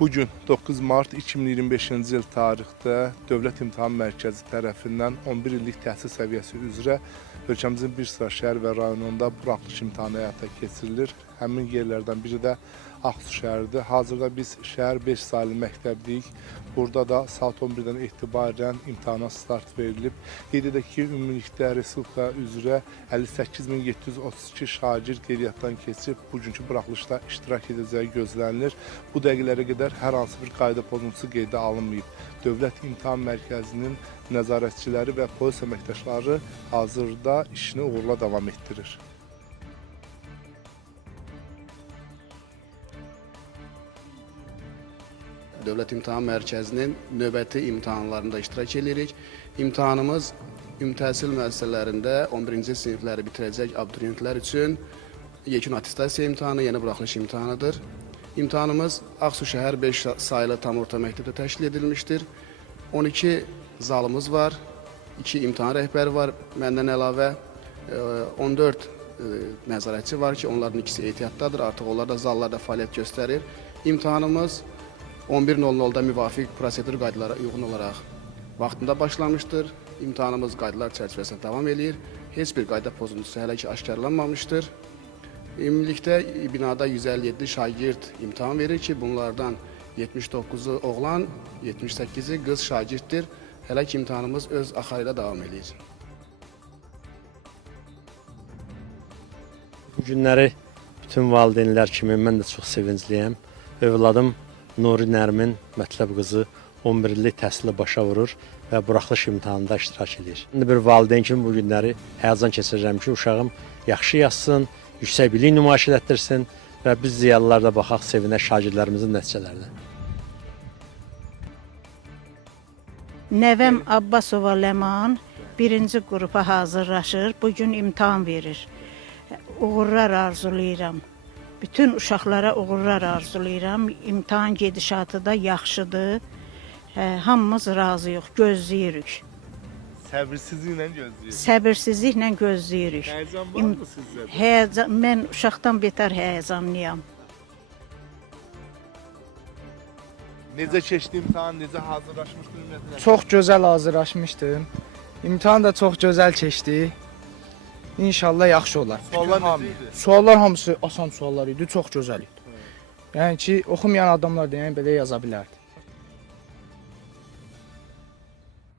Bugün 9 mart 2025-ci il tarixdə Dövlət İmtahan Mərkəzi tərəfindən 11 illik təhsil səviyyəsi üzrə ölkəmizin bir sıra şəhər və rayonunda buraxılış imtahanı həyata keçirilir. Həmin yerlərdən biri də Ağsu şəhəridir. Hazırda biz şəhər 5 saylı məktəbliyik. Burada da saat 11-dən etibarən imtahana start verilib. Qeyd edək ki, ümumilikdə respublika üzrə 58.732 şagird qeydiyyatdan keçib bugünkü buraxılışda iştirak edəcəyi gözlənilir. Bu dəqiqələrə qədər hər hansı bir qayda pozuntusu qeydə alınmayıb. Dövlət İmtahan Mərkəzinin nəzarətçiləri və polis əməkdaşları hazırda işini uğurla davam etdirir. Dövlət İmtahan Mərkəzinin növbəti imtahanlarında iştirak edirik. İmtahanımız ümumi təhsil müəssisələrində 11-ci sinifləri bitirəcək abituriyentlər üçün yekun attestasiya imtahanı, yeni buraxılış imtahanıdır. İmtahanımız Ağsu şəhər 5 saylı tam orta məktəbdə təşkil edilmişdir. 12 zalımız var, 2 imtahan rəhbəri var, məndən əlavə 14 nəzarətçi var ki, onların ikisi ehtiyatdadır, artıq onlar da zallarda fəaliyyət göstərir. İmtahanımız 11:00-da müvafiq prosedur qaydalara uyğun olaraq vaxtında başlamışdır. İmtahanımız qaydalar çərçivəsində davam edir. Heç bir qayda pozuntusu hələ ki aşkarlanmamışdır. Ümumilikdə binada 157 şagird imtahan verir ki, bunlardan 79'u oğlan, 78'i qız şagirddir. Hələ ki imtahanımız öz axarı ilə davam edir. Bu günləri bütün valideynlər kimi mən də çox sevincliyəm. Övladım Nuri Nərmin Mətləb qızı 11 illik təhsili başa vurur və buraxılış imtahanında iştirak edir. İndi bir valideyn kimi bu günləri həyəcan keçirirəm ki, uşağım yaxşı yazsın, yüksək bilik nümayiş etdirsin və biz ziyalılar da baxaq sevinək şagirdlərimizin nəticələrinə. Nəvəm Abbasova Ləman birinci qrupa hazırlaşır, bugün imtahan verir. Uğurlar arzulayıram. Bütün uşaqlara uğurlar arzulayıram. İmtahan gedişatı da yaxşıdır. Hamımız razıyıq, gözləyirik. Səbirsizliklə gözləyirik. Səbirsizliklə gözləyirik. Həyəcan var mı sizdə? Həyəcan, mən uşaqdan betər həyəcanlıyam. Necə keçdi imtahan, necə hazırlaşmışdın ümumiyyətlə? Çox gözəl hazırlaşmışdım. İmtahan da çox gözəl keçdi. İnşallah yaxşı olar. Suallar necə idi? Suallar hamısı asan suallar idi, çox gözəl idi. Yəni ki, oxumayan adamlar da yəni belə yaza bilərdi.